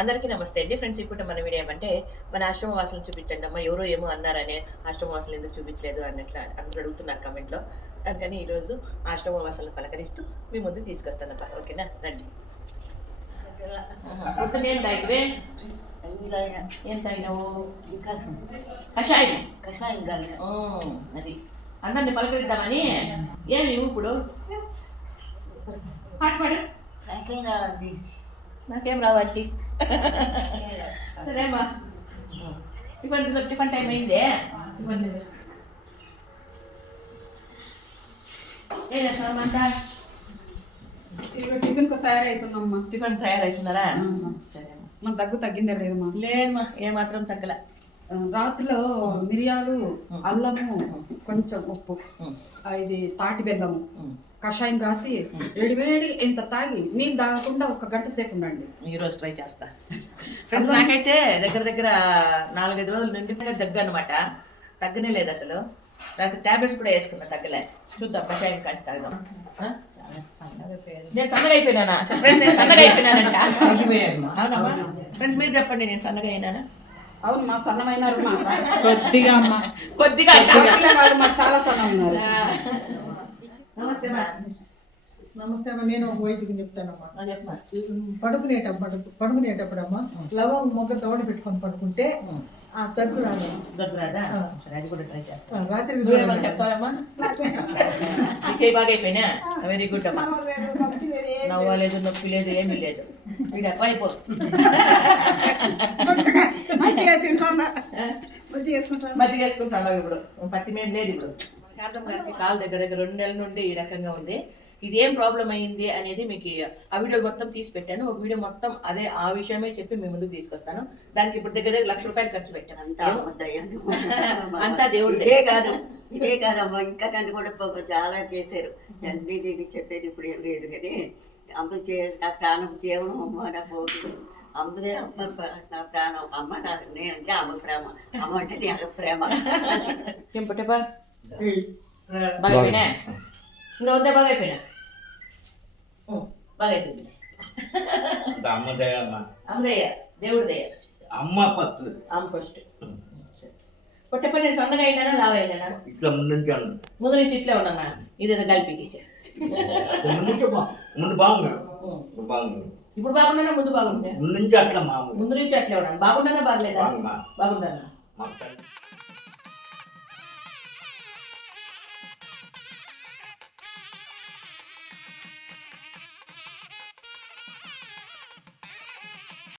అందరికీ నమస్తే అండి ఫ్రెండ్స్. ఇప్పుడు మన వీడియో ఏమంటే మన ఆశ్రమ వాసులను చూపించండి అమ్మా, ఎవరో ఏమో అన్నారని ఆశ్రమ వాసులు ఎందుకు చూపించలేదు అన్నట్లు అందరూ అడుగుతున్నారు కమెంట్లో. అందుకని ఈరోజు ఆశ్రమ వాసులను పలకరిస్తూ మీ ముందు తీసుకొస్తానమ్మా. ఓకేనా, రండి. పొద్దున ఏం తాగివే? ఏం తాగినావు? కషాయం. కషాయం కాదు అది. అందరిని పలకరిద్దామని. ఏమి ఇప్పుడు పాట పాడు. నాకేం రావాలి. సరేమ్మా, టిఫిన్ టైం అయిందే. ఏం చేస్తామా? టిఫిన్ తయారైతున్నామ్మా. టిఫిన్ తయారవుతున్నారా? సరేమ్మా. మన దగ్గు తగ్గిందే లేదమ్మా? లేదమ్మా, ఏమాత్రం తగ్గల. రాత్రిలో మిరియాలు, అల్లము, కొంచెం ఉప్పు, ఇది తాటి బెల్లము కషాయం కాసి వేడి ఇంత తాగి నీళ్ళు తాగకుండా 1 గంట సేపు ఉండండి. ఈరోజు ట్రై చేస్తా ఫ్రెండ్స్. నాకైతే దగ్గర 4-5 రోజుల నుండి దగ్గర అనమాట. తగ్గనే లేదు అసలు. రాత్రి టాబ్లెట్స్ కూడా వేసుకున్నా, తగ్గలే. చూద్దాం, కషాయం కాసి తాగుదాం. నేను సన్నగా అయిపోయినా ఫ్రెండ్స్? నేను సన్నగా అయిపోయినానంట. అవునమ్మా ఫ్రెండ్స్, మీరు చెప్పండి, నేను సన్నగా అయినానా? అవును మా సన్నమైనారు. కొద్దిగా అమ్మా, కొద్దిగా చాలా సన్నమైనారు. నమస్తే మా. నమస్తే అమ్మా. నేను ఒక వైద్యుకి చెప్తానమ్మా. పడుకునేటప్పుడు అమ్మా లవంగ మొగ్గ తోడ పెట్టుకొని పడుకుంటే ఆ దగ్గు రాదు. దగ్గరదా? అది కూడా ట్రై చేస్తాను. రాత్రి చెప్తావమ్మా? బాగా అయిపోయినా? వెరీ గుడ్ అమ్మా. నవ్వలేదు, నొప్పి లేదు, ఏమీ లేదు. మజ్జిగ వేసుకుంటాను. ఇప్పుడు పత్తి మేము లేదు. ఇప్పుడు శారదమ్మ గారికి కాలు దగ్గర 2 నెలల నుండి ఈ రకంగా ఉంది. ఇది ఏం ప్రాబ్లం అయింది అనేది మీకు ఆ వీడియో మొత్తం తీసి పెట్టాను. ఒక వీడియో మొత్తం అదే ఆ విషయమే చెప్పి మీ ముందుకు తీసుకొస్తాను. దానికి ఇప్పుడు దగ్గర ₹1,00,000 ఖర్చు పెట్టాను. అంతా దేవుడు. ఇదే కాదమ్మా, ఇంకా నన్ను కూడా చాలా చేశారు. అన్ని చెప్పేది ఇప్పుడు ఏం లేదు కానీ అమ్మ నా ప్రాణం జీవనం అమ్మ, నా పోదు అమ్మదే. అమ్మ నా ప్రాణం అమ్మ. నేనంటే అమ్మ ప్రేమ, అమ్మ అంటే నేను ప్రేమ. ఏం పుట్టపా బాగా అయిపోయినా? ఇంకా ఉందే బాగా అయిపోయినా? బాగా అయిపోయింది. అమ్మదయ్య, దేవుడి దయ్య. అమ్మ పత్తు అమ్మ ఫస్ట్. పుట్టపా నేను సొంతంగా అయినా లావ్ అయినా? ఇట్లా ముందు నుంచి ఇట్లే ఉన్నా. ఇదేదో కలిపి ముందు బాగున్నా. ఇప్పుడు బాగున్నానా? ముందు బాగుంటే ముందు నుంచి అట్లా మామూలు. ముందు నుంచి అట్లే ఉన్నాను. బాగున్నానా బాగలేదా? బాగుంటానా?